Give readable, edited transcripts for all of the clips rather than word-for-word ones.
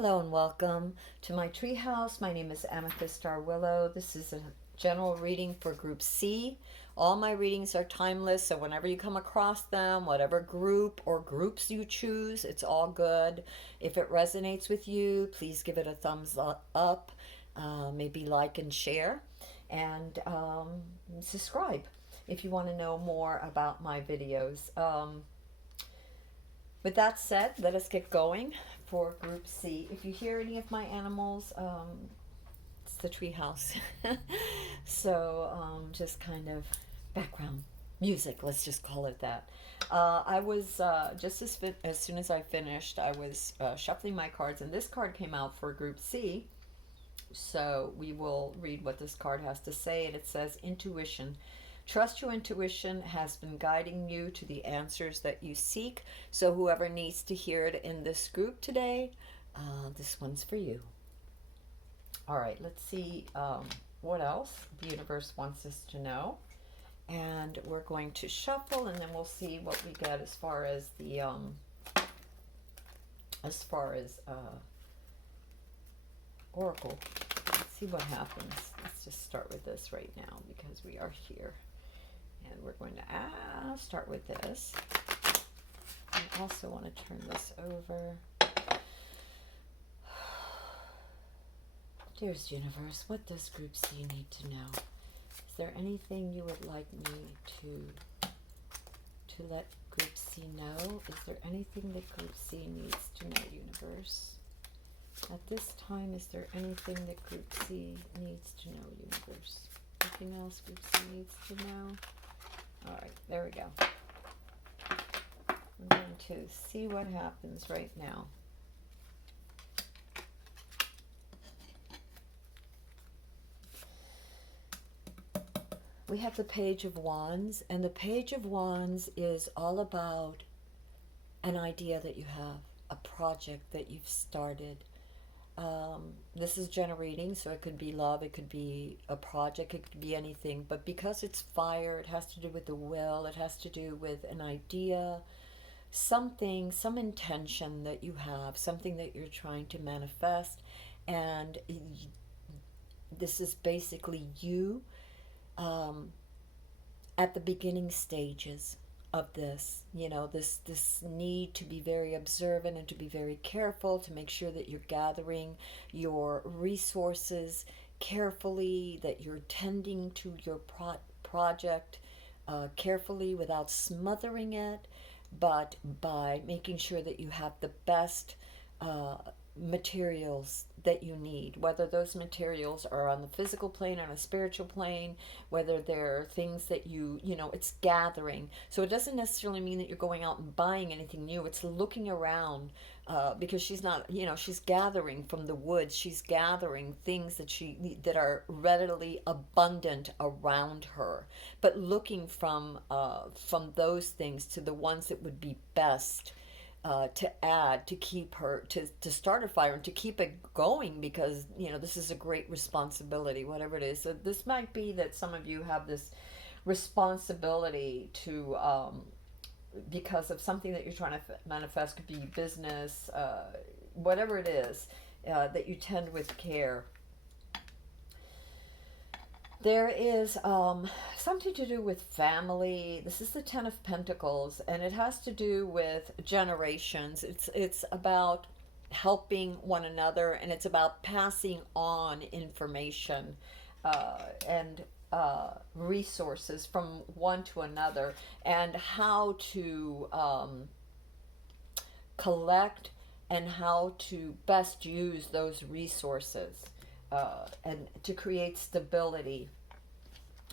Hello and welcome to my treehouse. My name is Amethyst Star Willow. This is a general reading for Group C. All my readings are timeless, so whenever you come across them, whatever group or groups you choose, it's all good. If it resonates with you, please give it a thumbs up, maybe like and share, and subscribe if you want to know more about my videos. With that said, let us get going for Group C. If you hear any of my animals, it's the treehouse. So just kind of background music, let's just call it that. I was just as soon as I finished, I was shuffling my cards, and this card came out for Group C. So we will read what this card has to say, and it says intuition. Trust your intuition has been guiding you to the answers that you seek. So whoever needs to hear it in this group today, this one's for you. All right, let's see what else the universe wants us to know. And we're going to shuffle, and then we'll see what we get as far as the oracle. Let's see what happens. Let's just start with this right now because we are here. And we're going to start with this. I also want to turn this over. Dearest universe, what does Group C need to know? Is there anything you would like me to let Group C know? Is there anything that Group C needs to know, universe? At this time, is there anything that Group C needs to know, universe? Anything else Group C needs to know? All right, there we go. I'm going to see what happens right now. We have the Page of Wands, and the Page of Wands is all about an idea that you have, a project that you've started. This is generating, so it could be love, it could be a project, it could be anything. But because it's fire, it has to do with the will, it has to do with an idea, something, some intention that you have, something that you're trying to manifest. And this is basically you at the beginning stages of this, this need to be very observant and to be very careful, to make sure that you're gathering your resources carefully, that you're tending to your project carefully without smothering it, but by making sure that you have the best materials that you need, whether those materials are on the physical plane, on a spiritual plane, whether they're things that it's gathering. So it doesn't necessarily mean that you're going out and buying anything new. It's looking around, because she's not, she's gathering from the woods. She's gathering things that are readily abundant around her, but looking from those things to the ones that would be best to add, to keep her, to start a fire and to keep it going, because this is a great responsibility, whatever it is. So this might be that some of you have this responsibility to because of something that you're trying to manifest, could be business, whatever it is, that you tend with care. There is something to do with family. This is the Ten of Pentacles, and it has to do with generations. It's about helping one another, and it's about passing on information and resources from one to another, and how to collect and how to best use those resources. And to create stability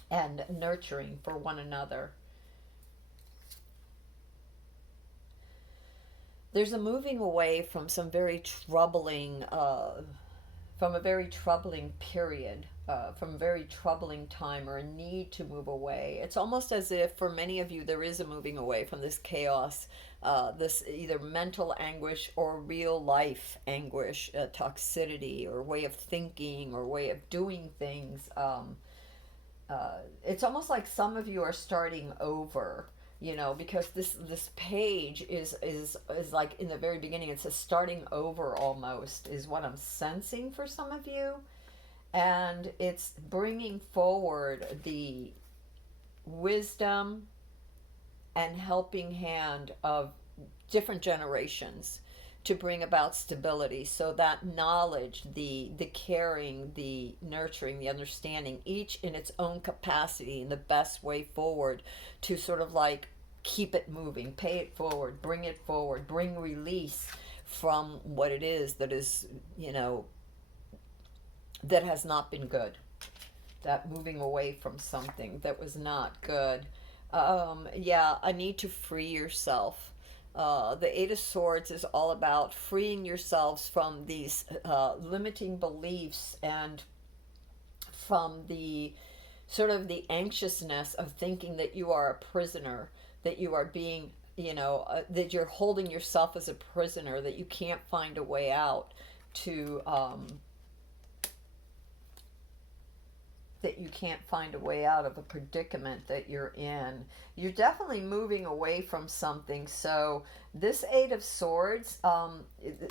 and nurturing for one another. There's a moving away from some very troubling, from a very troubling period, from a very troubling time, or a need to move away. It's almost as if for many of you there is a moving away from this chaos, this either mental anguish or real life anguish, toxicity, or way of thinking, or way of doing things. It's almost like some of you are starting over. you know, because this page is like in the very beginning, it's a starting over almost, is what I'm sensing for some of you. And it's bringing forward the wisdom and helping hand of different generations to bring about stability. So that knowledge, the caring, the nurturing, the understanding, each in its own capacity in the best way forward, to sort of like keep it moving, pay it forward, bring release from what it is that is, you know, that has not been good, that moving away from something that was not good. Yeah, a need to free yourself. The Eight of Swords is all about freeing yourselves from these limiting beliefs, and from the sort of the anxiousness of thinking that you are a prisoner, that you are being, you know, that you're holding yourself as a prisoner, that you can't find a way out, to that you can't find a way out of a predicament that you're in. You're definitely moving away from something. So this Eight of Swords,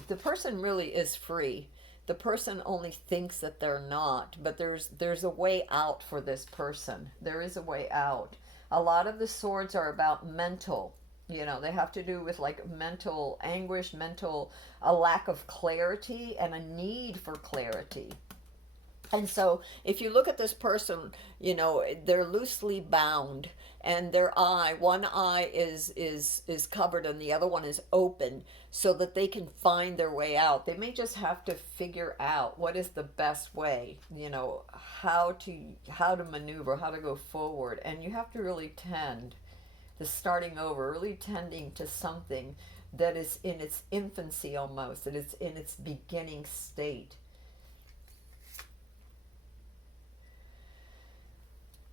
the person really is free. The person only thinks that they're not, but there's a way out for this person. There is a way out. A lot of the swords are about mental. You know, they have to do with like mental anguish, mental, a lack of clarity, and a need for clarity. And so if you look at this person, you know, they're loosely bound, and their eye, one eye is covered and the other one is open, so that they can find their way out. They may just have to figure out what is the best way, you know, how to maneuver, how to go forward. And you have to really tend to starting over, really tending to something that is in its infancy almost, that it's in its beginning state.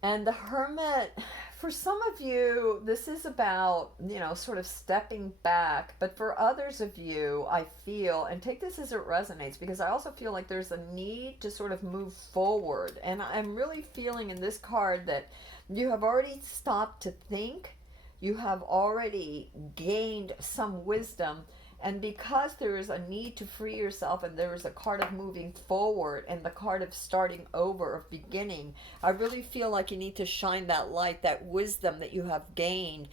And the Hermit, for some of you, this is about, you know, sort of stepping back. But for others of you, I feel, and take this as it resonates, because I also feel like there's a need to sort of move forward. And I'm really feeling in this card that you have already stopped to think, you have already gained some wisdom. And because there is a need to free yourself, and there is a card of moving forward and the card of starting over, of beginning, I really feel like you need to shine that light, that wisdom that you have gained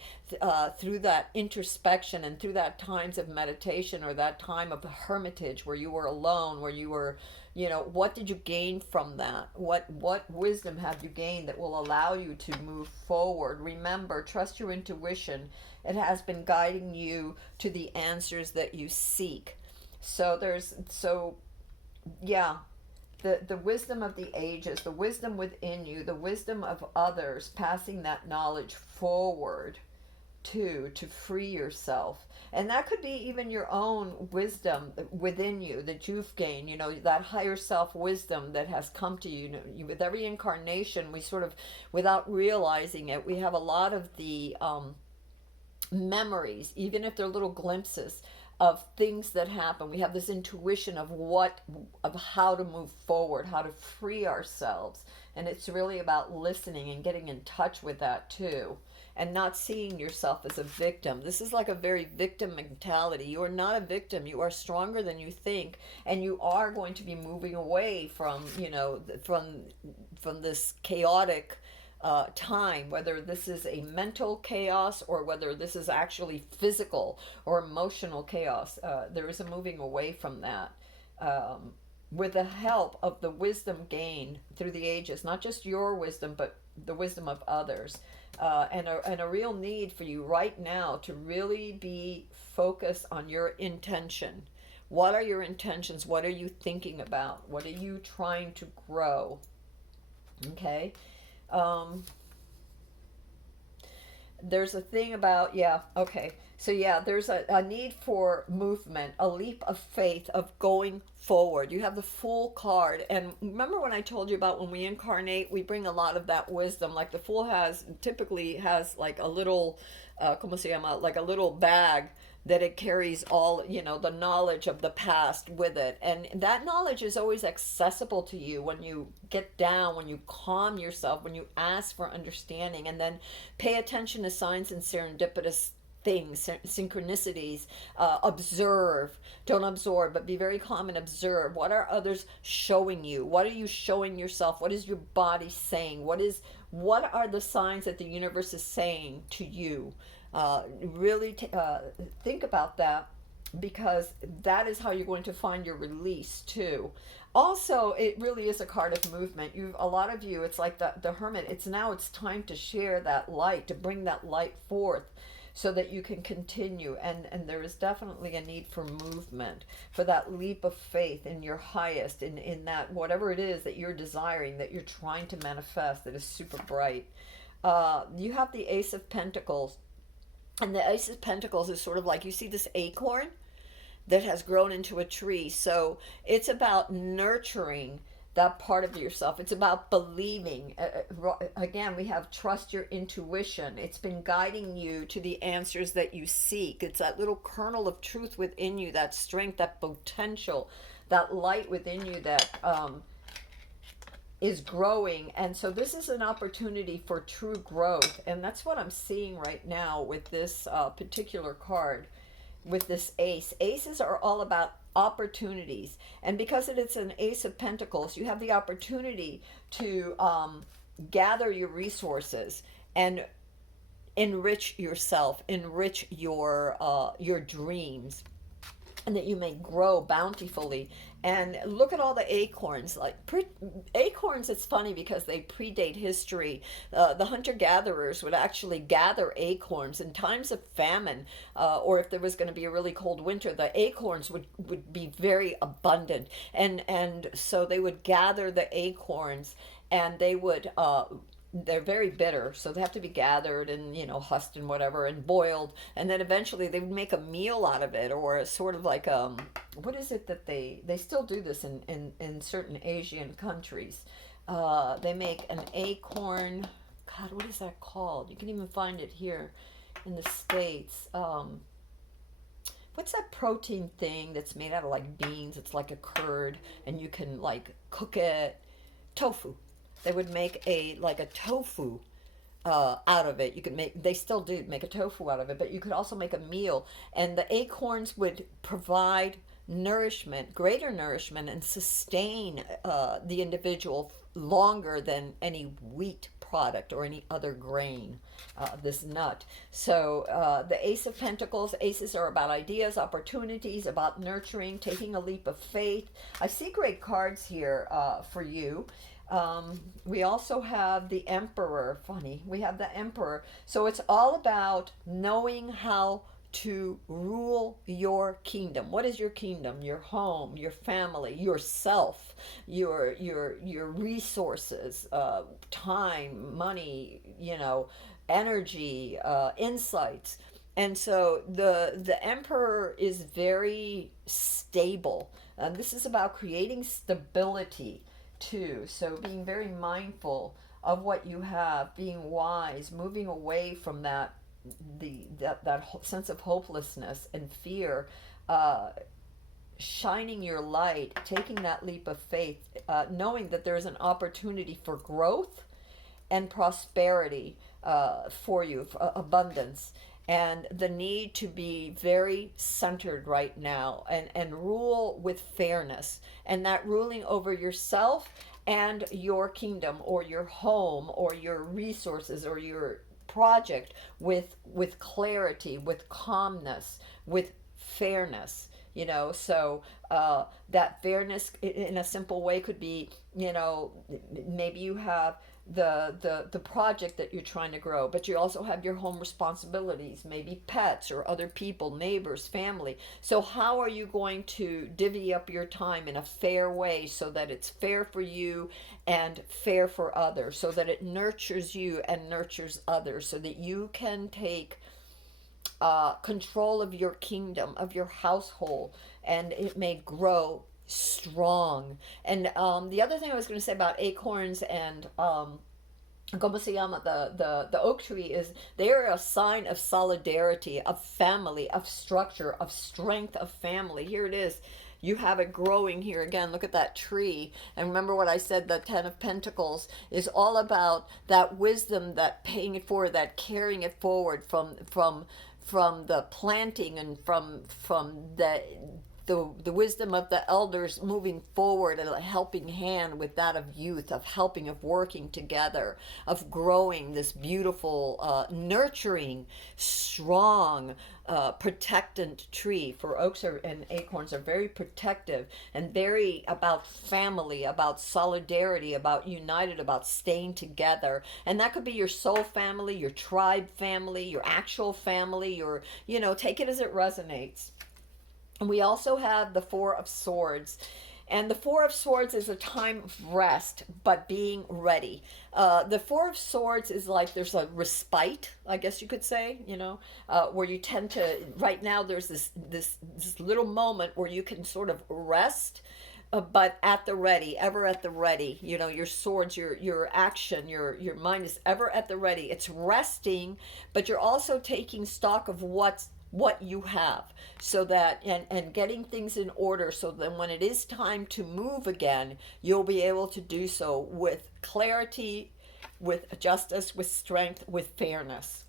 through that introspection, and through that times of meditation, or that time of hermitage where you were alone, where you were, you know, what did you gain from that? What wisdom have you gained that will allow you to move forward? Remember, trust your intuition. It has been guiding you to the answers that you seek. So yeah, the wisdom of the ages, the wisdom within you, the wisdom of others, passing that knowledge forward to free yourself. And that could be even your own wisdom within you that you've gained, you know, that higher self wisdom that has come to you. With every incarnation, we sort of, without realizing it, we have a lot of the memories, even if they're little glimpses of things that happen. We have this intuition of how to move forward, how to free ourselves. And it's really about listening and getting in touch with that too, and not seeing yourself as a victim. This is like a very victim mentality. You are not a victim. You are stronger than you think, and you are going to be moving away from, you know, from this chaotic time, whether this is a mental chaos or whether this is actually physical or emotional chaos. There is a moving away from that, with the help of the wisdom gained through the ages, not just your wisdom, but the wisdom of others. And a real need for you right now to really be focused on your intention. What are your intentions? What are you thinking about? What are you trying to grow? Okay. There's a thing about, yeah, okay. So yeah, there's a need for movement, a leap of faith, of going forward. You have the Fool card. And remember when I told you about when we incarnate, we bring a lot of that wisdom. Like the Fool typically has like a little, como se llama, like a little bag that it carries all, the knowledge of the past with it. And that knowledge is always accessible to you when you get down, when you calm yourself, when you ask for understanding, and then pay attention to signs and serendipitous things, synchronicities. Observe, don't absorb, but be very calm and observe. What are others showing you? What are you showing yourself? What is your body saying? What are the signs that the universe is saying to you? Really think about that, because that is how you're going to find your release too. Also, it really is a card of movement. A lot of you, it's like the Hermit. It's time to share that light, to bring that light forth, so that you can continue. And there is definitely a need for movement, for that leap of faith in your highest, in that whatever it is that you're desiring, that you're trying to manifest, that is super bright. You have the Ace of Pentacles. And the Ace of Pentacles is sort of like, you see this acorn that has grown into a tree. So it's about nurturing that part of yourself. It's about believing. Again, we have trust your intuition. It's been guiding you to the answers that you seek. It's that little kernel of truth within you, that strength, that potential, that light within you that is growing. And so this is an opportunity for true growth, and that's what I'm seeing right now with this particular card, with this ace. Aces are all about opportunities, and because it's an Ace of Pentacles, you have the opportunity to gather your resources and enrich yourself, enrich your dreams, and that you may grow bountifully. And look at all the acorns. Acorns, it's funny because they predate history. The hunter-gatherers would actually gather acorns in times of famine, or if there was going to be a really cold winter, the acorns would be very abundant. And so they would gather the acorns, and they would they're very bitter, so they have to be gathered and husked and whatever, and boiled, and then eventually they would make a meal out of it, or a sort of like what is it that they still do this in certain Asian countries. They make an acorn, god, what is that called? You can even find it here in the States. What's that protein thing that's made out of like beans? It's like a curd, and you can like cook it. Tofu. They would make a tofu out of it. You could they still do make a tofu out of it, but you could also make a meal. And the acorns would provide nourishment, greater nourishment, and sustain the individual longer than any wheat product or any other grain, this nut. So the Ace of Pentacles, aces are about ideas, opportunities, about nurturing, taking a leap of faith. I see great cards here for you. We also have the Emperor. Funny, we have the Emperor. So it's all about knowing how to rule your kingdom. What is your kingdom? Your home, your family, yourself, your resources, time, money, energy, insights. And so the Emperor is very stable. This is about creating stability too. So being very mindful of what you have, being wise, moving away from that sense of hopelessness and fear, shining your light, taking that leap of faith, knowing that there is an opportunity for growth and prosperity for you, for abundance, and the need to be very centered right now, and rule with fairness, and that ruling over yourself and your kingdom or your home or your resources or your project with clarity, with calmness, with fairness. So that fairness in a simple way could be, maybe you have the project that you're trying to grow, but you also have your home responsibilities, maybe pets or other people, neighbors, family. So how are you going to divvy up your time in a fair way, so that it's fair for you and fair for others, so that it nurtures you and nurtures others, so that you can take control of your kingdom, of your household, and it may grow strong. And the other thing I was going to say about acorns and como se llama, the oak tree is, they are a sign of solidarity, of family, of structure, of strength of family. Here it is. You have it growing here again. Look at that tree. And remember what I said, the Ten of Pentacles is all about that wisdom, that paying it forward, that carrying it forward from the planting, and from the wisdom of the elders moving forward, and a helping hand with that of youth, of helping, of working together, of growing this beautiful, nurturing, strong, protectant tree. For oaks and acorns are very protective and very about family, about solidarity, about united, about staying together. And that could be your soul family, your tribe family, your actual family, your, take it as it resonates. And we also have the Four of Swords. And the Four of Swords is a time of rest, but being ready. The Four of Swords is like there's a respite, I guess you could say, where you tend to, right now there's this little moment where you can sort of rest, but at the ready, ever at the ready. Your swords, your action, your mind is ever at the ready. It's resting, but you're also taking stock of what you have, so that, and getting things in order, so then when it is time to move again, you'll be able to do so with clarity, with justice, with strength, with fairness.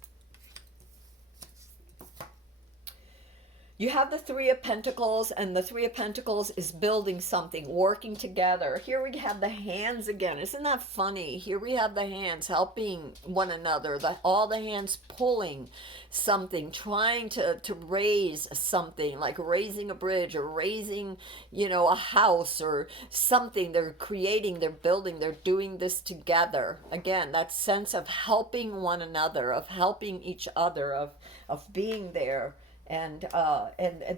You have the Three of Pentacles, and the Three of Pentacles is building something, working together. Here we have the hands again. Isn't that funny? Here we have the hands helping one another, all the hands pulling something, trying to raise something, like raising a bridge, or raising, a house or something. They're creating, they're building, they're doing this together. Again, that sense of helping one another, of helping each other, of being there. And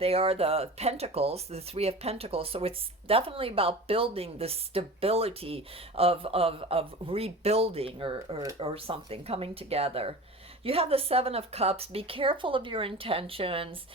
they are the Pentacles, the Three of Pentacles. So it's definitely about building the stability of rebuilding, or something coming together. You have the Seven of Cups. Be careful of your intentions.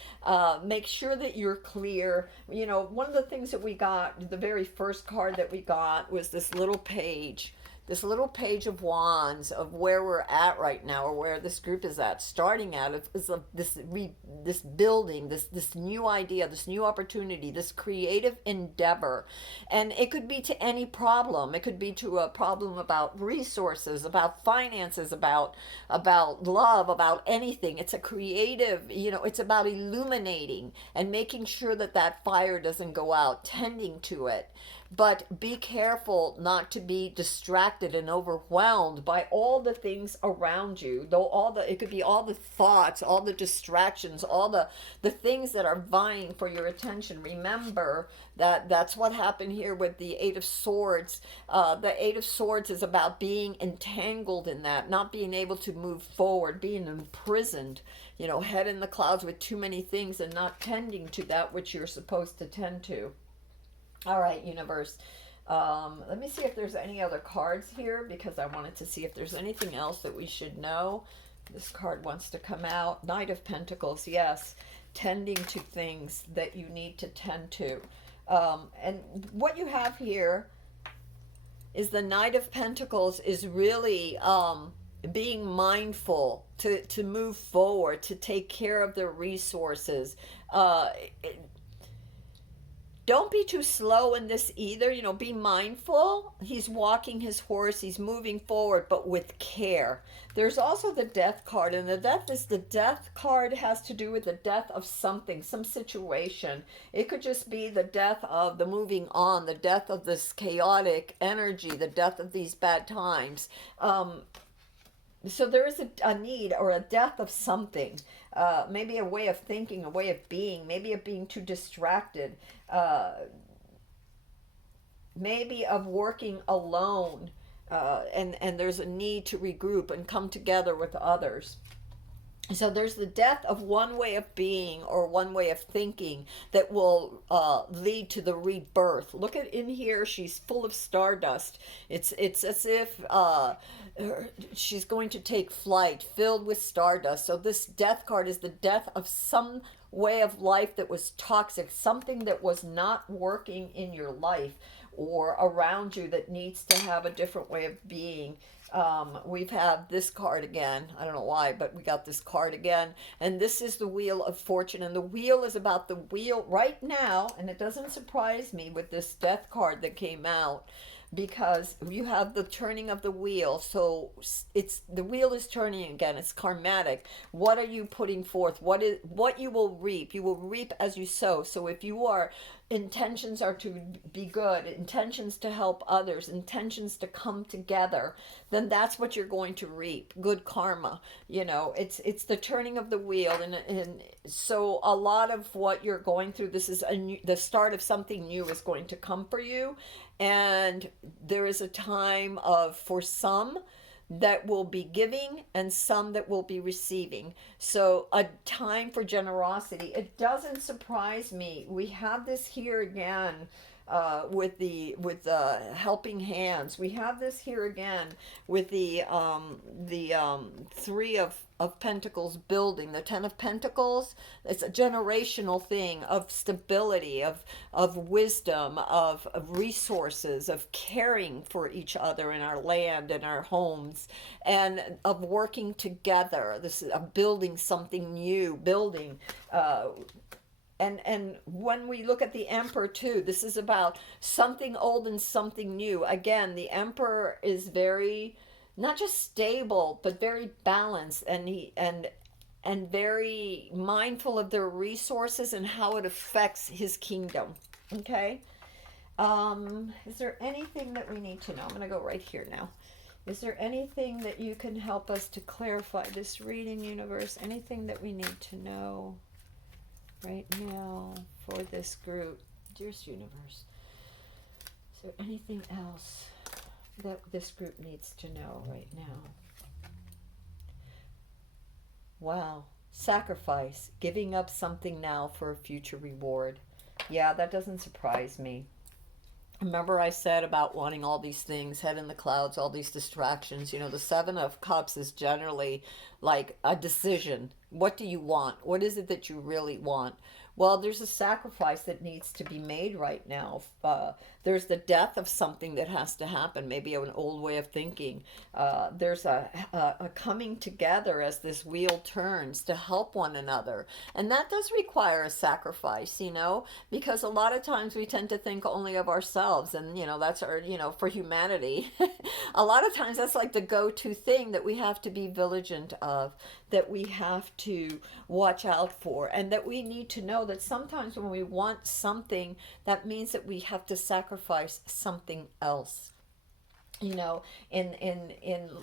Make sure that you're clear. One of the things that we got, the very first card that we got, was this little page. This little page of wands, of where we're at right now, or where this group is at, starting out is this building, this new idea, this new opportunity, this creative endeavor. And it could be to any problem. It could be to a problem about resources, about finances, about love, about anything. It's a creative, it's about illuminating and making sure that fire doesn't go out, tending to it. But be careful not to be distracted and overwhelmed by all the things around you. Though it could be all the thoughts, all the distractions, all the things that are vying for your attention. Remember that's what happened here with the Eight of Swords. The Eight of Swords is about being entangled in that, not being able to move forward, being imprisoned, head in the clouds with too many things and not tending to that which you're supposed to tend to. All right, universe. Let me see if there's any other cards here, because I wanted to see if there's anything else that we should know. This card wants to come out. Knight of Pentacles, yes. Tending to things that you need to tend to. And what you have here is the Knight of Pentacles is really being mindful to move forward, to take care of their resources. Don't be too slow in this either. Be mindful. He's walking his horse. He's moving forward, but with care. There's also the Death card, and the Death card has to do with the death of something, some situation. It could just be the death of the moving on, the death of this chaotic energy, the death of these bad times. So there is a need, or a death of something. Maybe a way of thinking, a way of being, maybe of being too distracted, maybe of working alone, and there's a need to regroup and come together with others. So there's the death of one way of being, or one way of thinking, that will lead to the rebirth. Look at in here, she's full of stardust. It's as if she's going to take flight, filled with stardust. So this Death card is the death of some way of life that was toxic, something that was not working in your life or around you that needs to have a different way of being. We've had this card again. I don't know why, but we got this card again. And this is the Wheel of Fortune. And the wheel is about the wheel right now. And it doesn't surprise me with this Death card that came out, because you have the turning of the wheel. So it's the wheel is turning again. It's karmatic. What are you putting forth? What you will reap? You will reap as you sow. So if you are intentions are to be good, intentions to help others, intentions to come together, then that's what you're going to reap. Good karma. It's the turning of the wheel. And so a lot of what you're going through, this is the start of something new is going to come for you. And there is a time for some that will be giving and some that will be receiving. So a time for generosity. It doesn't surprise me. We have this here again with the helping hands. We have this here again with the three of Pentacles building, the Ten of Pentacles. It's a generational thing of stability, of wisdom, of resources, of caring for each other in our land and our homes, and of working together. This is building something new, building. And when we look at the Emperor too, this is about something old and something new. Again, the Emperor is very, not just stable, but very balanced, and very mindful of their resources and how it affects his kingdom. Okay. Is there anything that we need to know? I'm going to go right here now. Is there anything that you can help us to clarify this reading, universe? Anything that we need to know right now for this group? Dearest universe, is there anything else that this group needs to know right now? Wow. Sacrifice. Giving up something now for a future reward. Yeah, that doesn't surprise me. Remember I said about wanting all these things, head in the clouds, all these distractions. The Seven of Cups is generally like a decision. What do you want? What is it that you really want? Well, there's a sacrifice that needs to be made right now. There's the death of something that has to happen, maybe an old way of thinking. There's a coming together as this wheel turns to help one another. And that does require a sacrifice, because a lot of times we tend to think only of ourselves. And, that's our, for humanity. A lot of times that's like the go-to thing that we have to be vigilant of, that we have to watch out for, and that we need to know that sometimes when we want something, that means that we have to sacrifice something else. In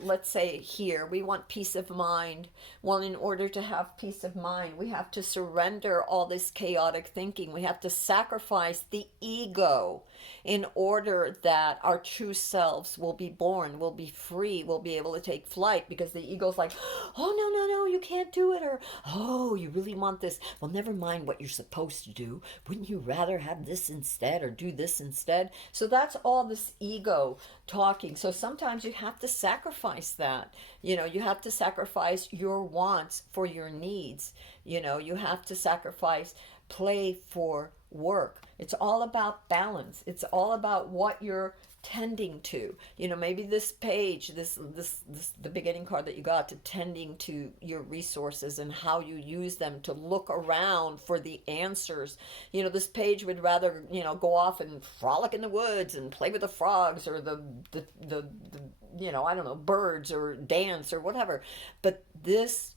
let's say here we want peace of mind. Well, in order to have peace of mind, we have to surrender all this chaotic thinking. We have to sacrifice the ego in order that our true selves will be born, will be free, will be able to take flight, because the ego's like, oh, no, you can't do it, or, oh, you really want this. Well, never mind what you're supposed to do. Wouldn't you rather have this instead, or do this instead? So that's all this ego talking. So sometimes you have to sacrifice that. You have to sacrifice your wants for your needs. You have to sacrifice play for work. It's all about balance. It's all about what you're tending to. Maybe this page, this the beginning card that you got, to tending to your resources and how you use them, to look around for the answers. This page would rather, go off and frolic in the woods and play with the frogs, or the I don't know, birds, or dance or whatever. But this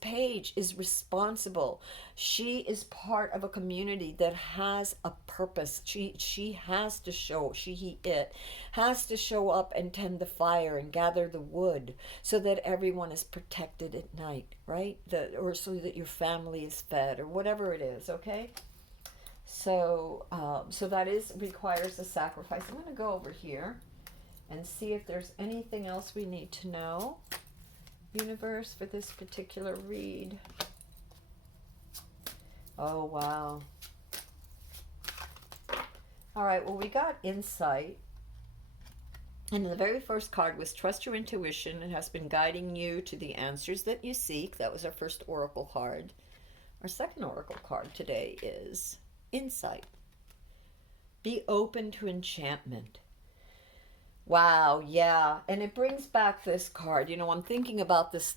page is responsible. She is part of a community that has a purpose. It has to show up and tend the fire and gather the wood, so that everyone is protected at night, right? Or so that your family is fed, or whatever it is. Okay. So that requires a sacrifice. I'm going to go over here and see if there's anything else we need to know, universe, for this particular read. Oh, wow. All right, well, we got insight. And the very first card was trust your intuition. It has been guiding you to the answers that you seek. That was our first oracle card. Our second oracle card today is Insight. Be open to enchantment. Wow, yeah. And it brings back this card. You know, I'm thinking about this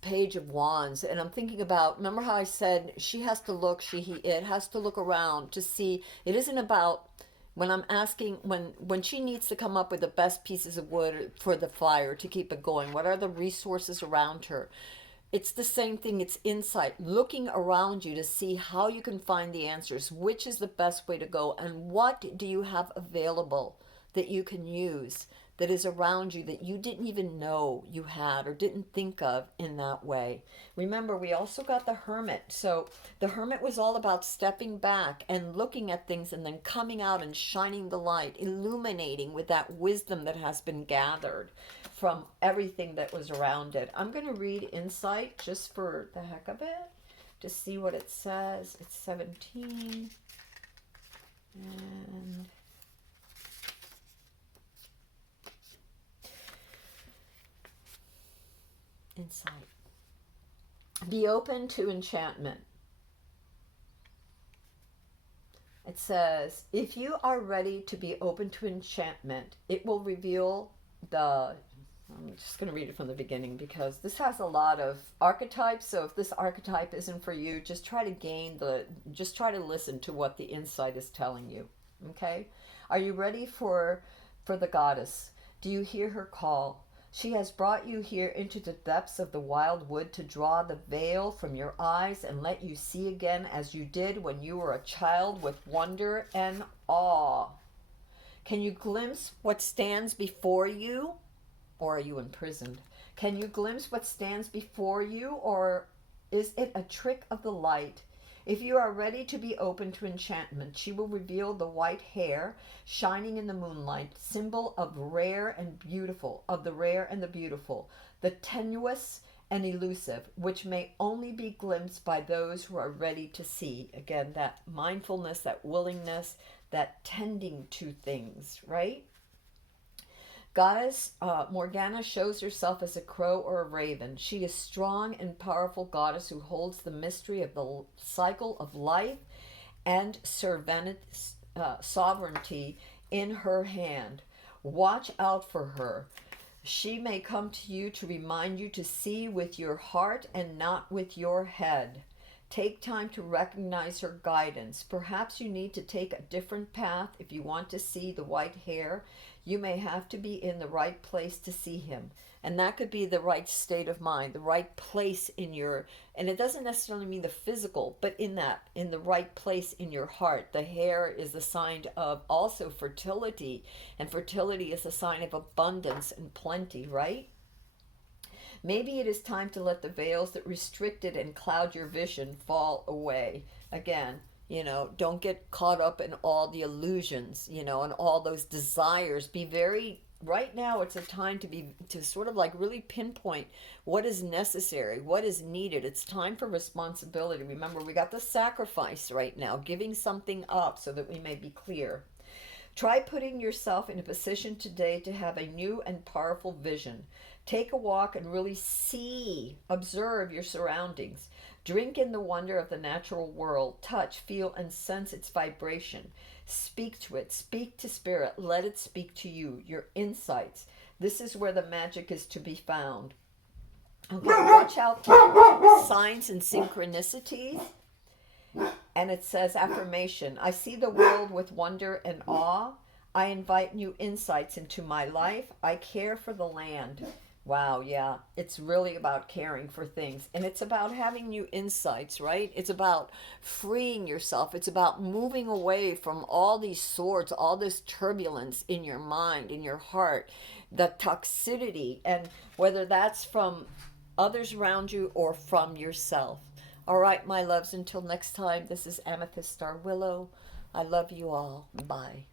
page of wands, and I'm thinking about, remember how I said she has to look, it has to look around to see. It isn't about, when I'm asking, when she needs to come up with the best pieces of wood for the fire to keep it going, what are the resources around her? It's the same thing. It's insight, looking around you to see how you can find the answers, which is the best way to go, and what do you have available that you can use, that is around you, that you didn't even know you had or didn't think of in that way. Remember, we also got the Hermit. So the Hermit was all about stepping back and looking at things and then coming out and shining the light, illuminating with that wisdom that has been gathered from everything that was around it. I'm going to read Insight just for the heck of it to see what it says. It's 17. And Insight. Be open to enchantment. It says, if you are ready to be open to enchantment, it will reveal the... I'm just going to read it from the beginning because this has a lot of archetypes. So if this archetype isn't for you, just try to listen to what the insight is telling you. Okay? Are you ready for the goddess? Do you hear her call? She has brought you here into the depths of the wild wood to draw the veil from your eyes and let you see again as you did when you were a child, with wonder and awe. Can you glimpse what stands before you? Or are you imprisoned? Can you glimpse what stands before you, or is it a trick of the light? If you are ready to be open to enchantment, she will reveal the white hair shining in the moonlight, symbol of the rare and the beautiful, the tenuous and elusive, which may only be glimpsed by those who are ready to see. Again, that mindfulness, that willingness, that tending to things, right? Goddess Morgana shows herself as a crow or a raven. She is strong and powerful goddess who holds the mystery of the cycle of life and sovereignty in her hand. Watch out for her. She may come to you to remind you to see with your heart and not with your head. Take time to recognize her guidance. Perhaps you need to take a different path if you want to see the white hair. You may have to be in the right place to see him. And that could be the right state of mind, the right place in your, and it doesn't necessarily mean the physical, but in the right place in your heart. The hair is a sign of also fertility, and fertility is a sign of abundance and plenty, right? Maybe it is time to let the veils that restricted and cloud your vision fall away. Again, don't get caught up in all the illusions, and all those desires. Be very, right now it's a time to sort of like really pinpoint what is necessary, what is needed. It's time for responsibility. Remember, we got the sacrifice right now, giving something up so that we may be clear. Try putting yourself in a position today to have a new and powerful vision. Take a walk and really observe your surroundings. Drink in the wonder of the natural world. Touch, feel, and sense its vibration. Speak to it. Speak to spirit. Let it speak to you. Your insights. This is where the magic is to be found. Okay, watch out for signs and synchronicities. And it says, affirmation. I see the world with wonder and awe. I invite new insights into my life. I care for the land. Wow, yeah. It's really about caring for things. And it's about having new insights, right? It's about freeing yourself. It's about moving away from all these swords, all this turbulence in your mind, in your heart, the toxicity, and whether that's from others around you or from yourself. All right, my loves, until next time, this is Amethyst Star Willow. I love you all. Bye.